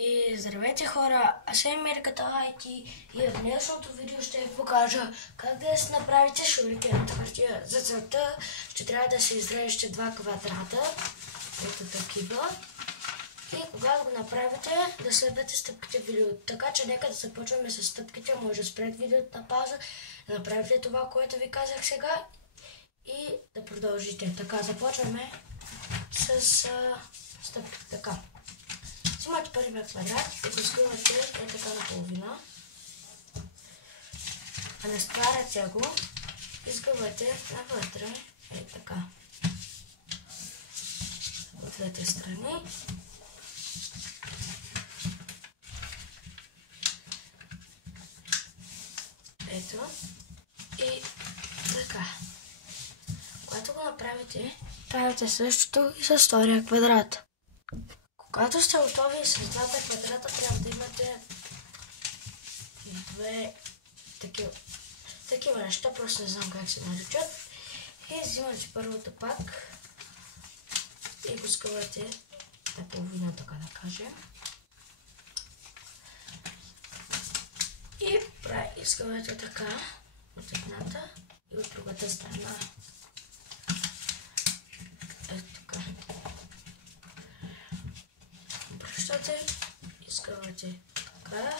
И здравейте хора, аз съм Мирката IT и в днешното видео ще ви покажа как да си направите шурикен от хартия. За целта ще трябва да се изрежете два квадрата, ето такива. И когато го направите, да следвате стъпките в видеото. Така че нека да започваме с стъпките, може да спрете видеото на пауза, да направите това, което ви казах сега и да продължите. Така, започваме с стъпките. Така. Взимате първия квадрат и го сгъвате е така наполовина. Разтваряте го и сгъвате навътре е така. От двете страни. Ето. И така. Когато го направите, правите същото и с втория квадрат. Когато сте готови с двата квадрата, трябва да имате две такива неща, просто не знам как се наричат. И взимате първото пак и го скъвате на половина, така да кажем. И скъвате така от едната и от другата страна. Ето така. Обръщате и скъвате така.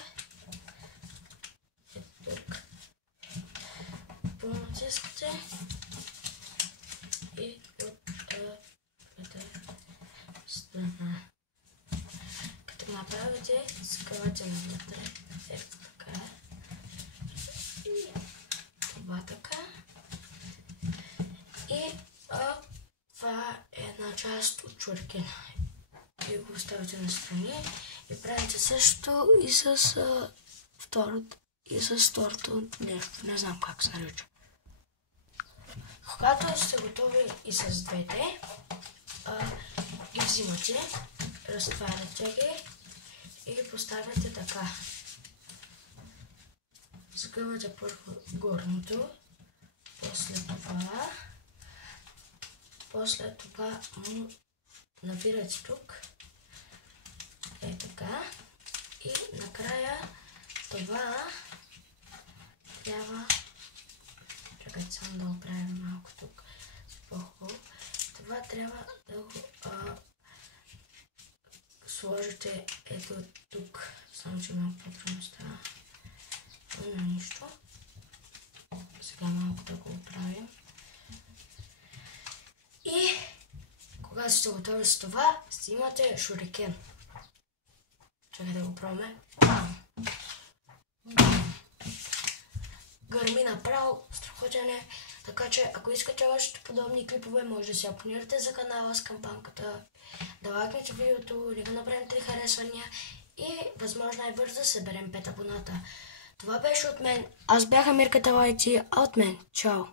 Ето тук. Понатискате и от двете страна. Като направите, скъвате навътре. Ето така. И това така. И това е една част от шурикена. И го оставите настрани и правите също и с второто нещо. Не знам как се нарича. Когато сте готови и с двете, ги взимате, разтваряте ги и ги поставяте така. Сгъвате първо горното, после това му набирате тук. Е така. И накрая това трябва... Чакайте само да го правим малко тук по-хубаво. Това трябва да го сложите ето тук. Само че малко по-трудно става. Но нищо. Сега малко да го оправим. И когато сте готови с това, снимате шурикен. Чакай да го пробваме. Гърми направо, страхотен е. Така че, ако искате още подобни клипове, може да се абонирате за канала с кампанката, да лайкнете видеото, да направим 3 харесвания и възможно най-бързо да съберем 5 абоната. Това беше от мен. Аз бях Мирката IT, а от мен. Чао!